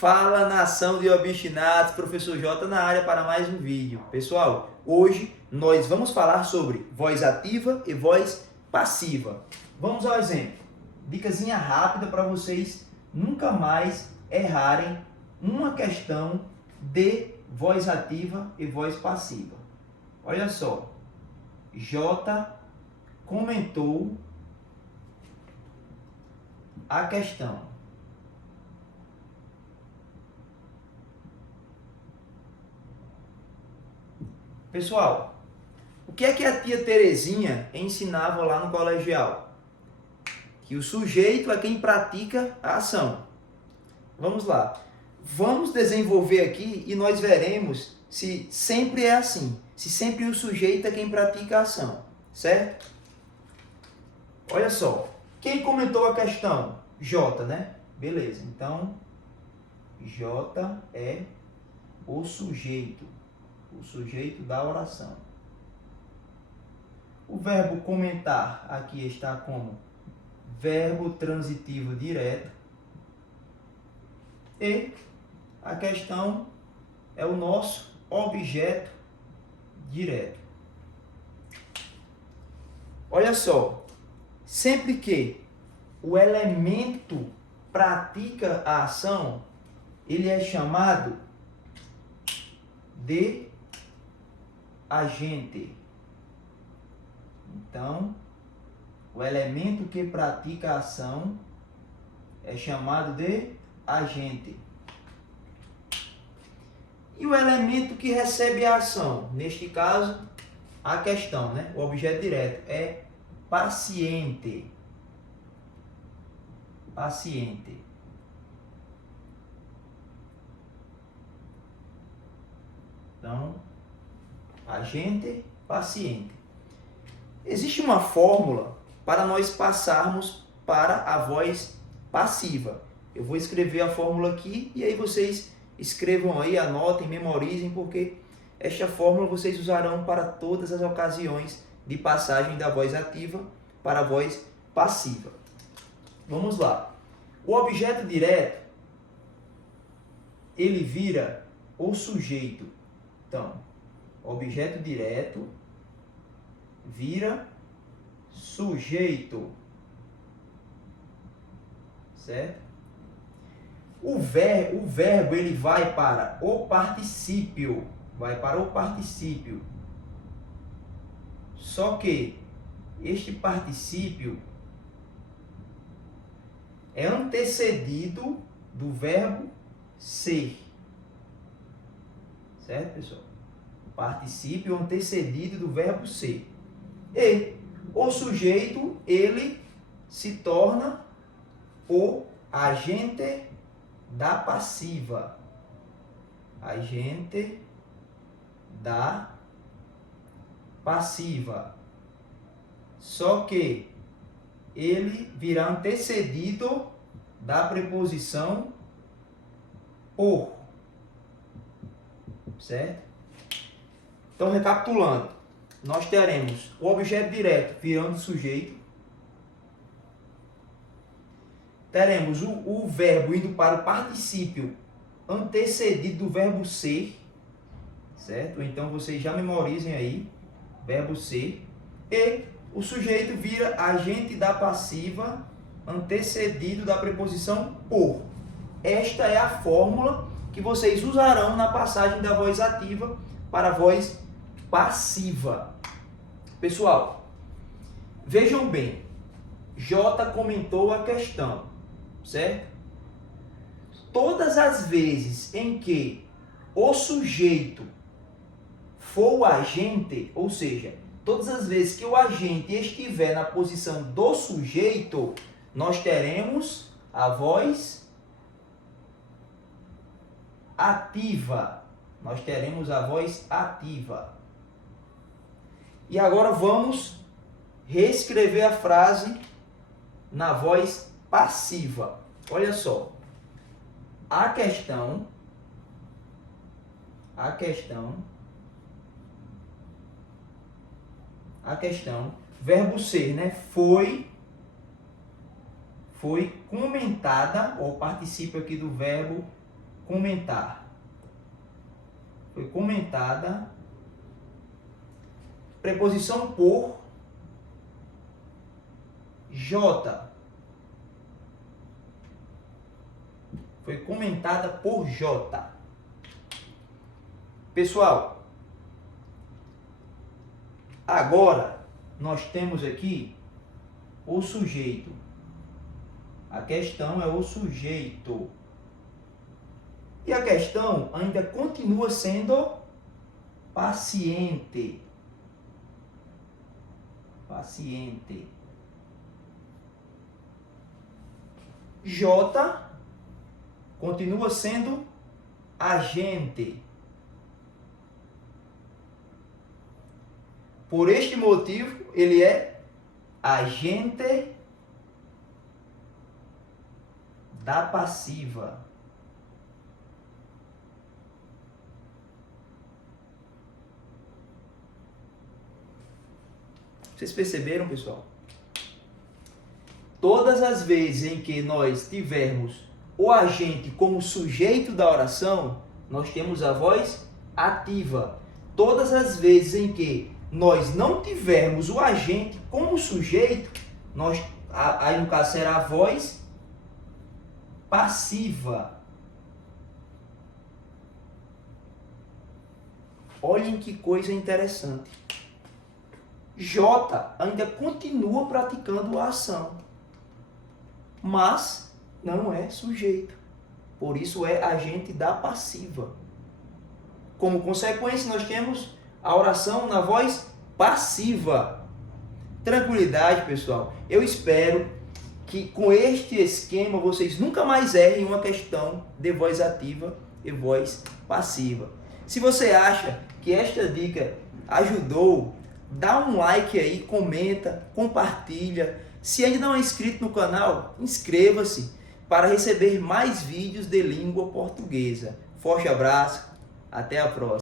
Fala, nação de obstinados, professor J na área para mais um vídeo. Pessoal, hoje nós vamos falar sobre voz ativa e voz passiva. Vamos ao exemplo. Dicasinha rápida para vocês nunca mais errarem uma questão de voz ativa e voz passiva. Olha só, J comentou a questão. Pessoal, o que é que a tia Terezinha ensinava lá no colegial? Que o sujeito é quem pratica a ação. Vamos lá. Vamos desenvolver aqui e nós veremos se sempre é assim. Se sempre o sujeito é quem pratica a ação. Certo? Olha só. Quem comentou a questão? J, né? Beleza. Então, J é o sujeito. O sujeito da oração. O verbo comentar aqui está como verbo transitivo direto. E a questão é o nosso objeto direto. Olha só, sempre que o elemento pratica a ação, ele é chamado de agente. Então, o elemento que pratica a ação é chamado de agente. E o elemento que recebe a ação, neste caso, a questão, né? O objeto direto é paciente. Paciente. Então, agente, paciente. Existe uma fórmula para nós passarmos para a voz passiva. Eu vou escrever a fórmula aqui e aí vocês escrevam aí, anotem, memorizem, porque esta fórmula vocês usarão para todas as ocasiões de passagem da voz ativa para a voz passiva. Vamos lá. O objeto direto, ele vira o sujeito. Então, objeto direto vira sujeito. Certo? O verbo ele vai para o particípio. Vai para o particípio. Só que este particípio é antecedido do verbo ser. Certo, pessoal? Particípio antecedido do verbo ser. E o sujeito, ele se torna o agente da passiva. Agente da passiva. Só que ele virá antecedido da preposição por. Certo? Então, recapitulando, nós teremos o objeto direto virando sujeito. Teremos o verbo indo para o particípio antecedido do verbo ser. Certo? Então, vocês já memorizem aí, verbo ser. E o sujeito vira agente da passiva antecedido da preposição por. Esta é a fórmula que vocês usarão na passagem da voz ativa para a voz passiva. Pessoal, vejam bem, J comentou a questão, certo? Todas as vezes em que o sujeito for o agente, ou seja, todas as vezes que o agente estiver na posição do sujeito, nós teremos a voz ativa. Nós teremos a voz ativa. E agora vamos reescrever a frase na voz passiva. Olha só. A questão, verbo ser, né? Foi comentada, ou participio aqui do verbo comentar. Foi comentada. Preposição por. J. Foi comentada por J. Pessoal, agora nós temos aqui o sujeito. A questão é o sujeito. E a questão ainda continua sendo paciente. Paciente. J continua sendo agente. Por este motivo, ele é agente da passiva. Vocês perceberam, pessoal? Todas as vezes em que nós tivermos o agente como sujeito da oração, nós temos a voz ativa. Todas as vezes em que nós não tivermos o agente como sujeito, aí no caso será a voz passiva. Olhem que coisa interessante. J ainda continua praticando a ação, mas não é sujeito. Por isso é agente da passiva. Como consequência, nós temos a oração na voz passiva. Tranquilidade, pessoal. Eu espero que com este esquema vocês nunca mais errem uma questão de voz ativa e voz passiva. Se você acha que esta dica ajudou, dá um like aí, comenta, compartilha. Se ainda não é inscrito no canal, inscreva-se para receber mais vídeos de língua portuguesa. Forte abraço, até a próxima.